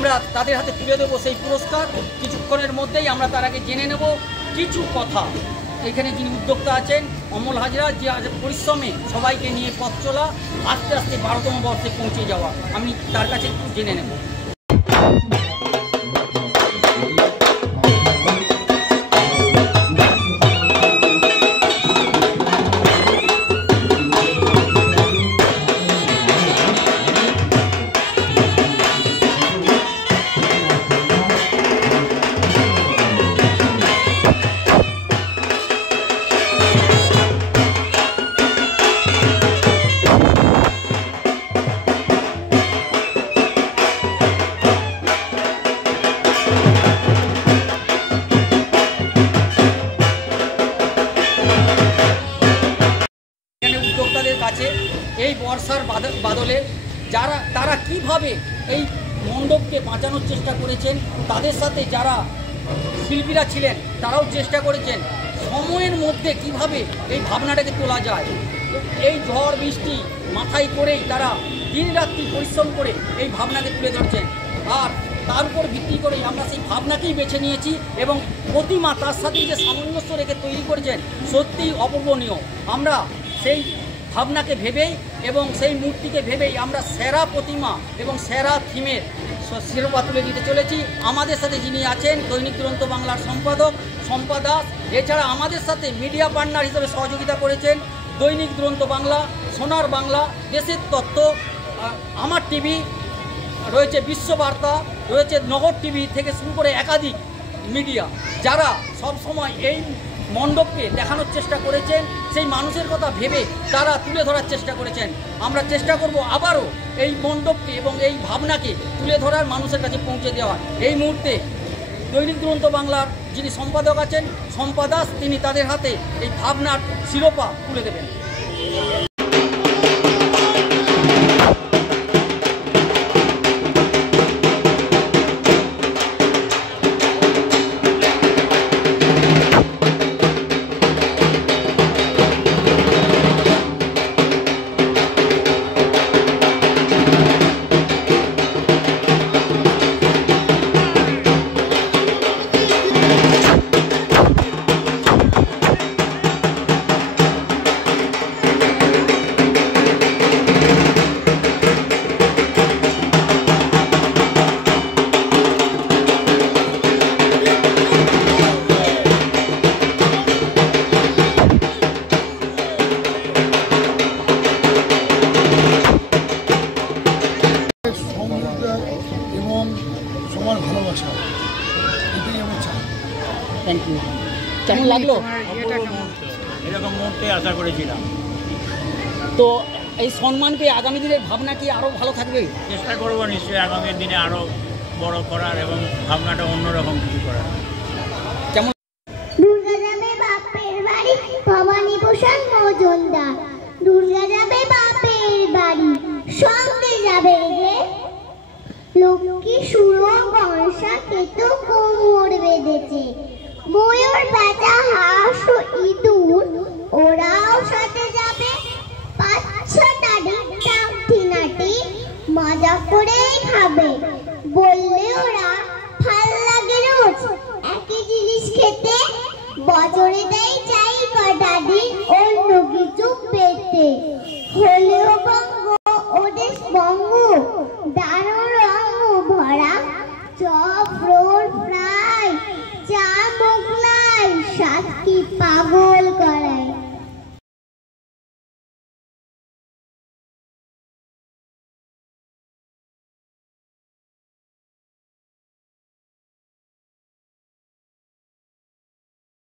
আমরা তাদের হাতে তুলে দেবো সেই পুরস্কার। কিছুক্ষণের মধ্যেই আমরা তার আগে জেনে নেব কিছু কথা। এখানে যিনি উদ্যোক্তা আছেন অমল হাজরা, যে আজ পরিশ্রমে সবাইকে নিয়ে পথ চলা, আস্তে আস্তে 12তম বর্ষে পৌঁছে যাওয়া, আমি তার কাছে একটু জেনে নেব। এই বর্ষার বাদলে তারা কিভাবে এই মণ্ডপকে বাঁচানোর চেষ্টা করেছেন, তাদের সাথে যারা শিল্পীরা ছিলেন তারাও চেষ্টা করেছেন সময়ের মধ্যে কিভাবে এই ভাবনাটাকে তোলা যায়। এই ঝড় বৃষ্টি মাথায় করেই তারা দিনরাত্রি পরিশ্রম করে এই ভাবনাকে তুলে ধরছেন, আর তার উপর ভিত্তি করেই আমরা সেই ভাবনাকেই বেছে নিয়েছি এবং প্রতিমা তার সাথে যে সামঞ্জস্য রেখে তৈরি করেছেন সত্যিই অপূর্বনীয়। আমরা সেই ভাবনাকে ভেবেই এবং সেই মূর্তিকে ভেবেই আমরা সেরা প্রতিমা এবং সেরা থিমের শিরোপা তুলে দিতে চলেছি। আমাদের সাথে যিনি আছেন দৈনিক দুরন্ত বাংলার সম্পাদক শম্পা দাস, এছাড়া আমাদের সাথে মিডিয়া পার্টনার হিসেবে সহযোগিতা করেছেন দৈনিক দুরন্ত বাংলা, সোনার বাংলা, দেশের তত্ত্ব, আমার টিভি রয়েছে, বিশ্ববার্তা রয়েছে, নগর টিভি থেকে শুরু করে একাধিক মিডিয়া, যারা সব সময় এই মণ্ডপকে দেখানোর চেষ্টা করেছেন, সেই মানুষের কথা ভেবে তারা তুলে ধরার চেষ্টা করেছেন। আমরা চেষ্টা করব আবারও এই মণ্ডপকে এবং এই ভাবনাকে তুলে ধরার, মানুষের কাছে পৌঁছে দেওয়ার। এই মুহূর্তে দৈনিক দুরন্ত বাংলার যিনি সম্পাদক আছেন শম্পা দাস, তিনি তাদের হাতে এই ভাবনার শিরোপা তুলে দেবেন। Thank you. কেমন লাগলো? এরকম মুহূর্তে আশা করেছিলাম। তো এই সম্মান পেয়ে আগামী দিনের ভাবনা কি আরও ভালো থাকবে? চেষ্টা করবো নিশ্চয়ই আগামী দিনে আরও বড় করার এবং ভাবনাটা অন্যরকম কিছু করার। কেমন? দুর্গা যাবে বাপের বাড়ি, ভবানী ভূষণ মজুমদার। দুর্গা যাবে বাপের বাড়ি, সঙ্গে যাবে রে লক্ষ্মী, সুর, বর্ষা, কেতু কোমর বেঁধেছে। ময়ূর, বাজা, হাঁস ও ইঁদুর ওরাও সাথে যাবে। ৫-৬টা নাটি মজা করেই খাবে। বললে ওরা ভাল লাগে রোজ একই জিনিস খেতে, বছরে দেয় চাই কটা দিন অন্য কিছু পেতে। হলেও বঙ্গ ওদেশ বঙ্গ, দারুণ রঙ ভরা, চপ, রোল, ফ্রাই, চা, মোগলাই, সাক্ষী পাগল।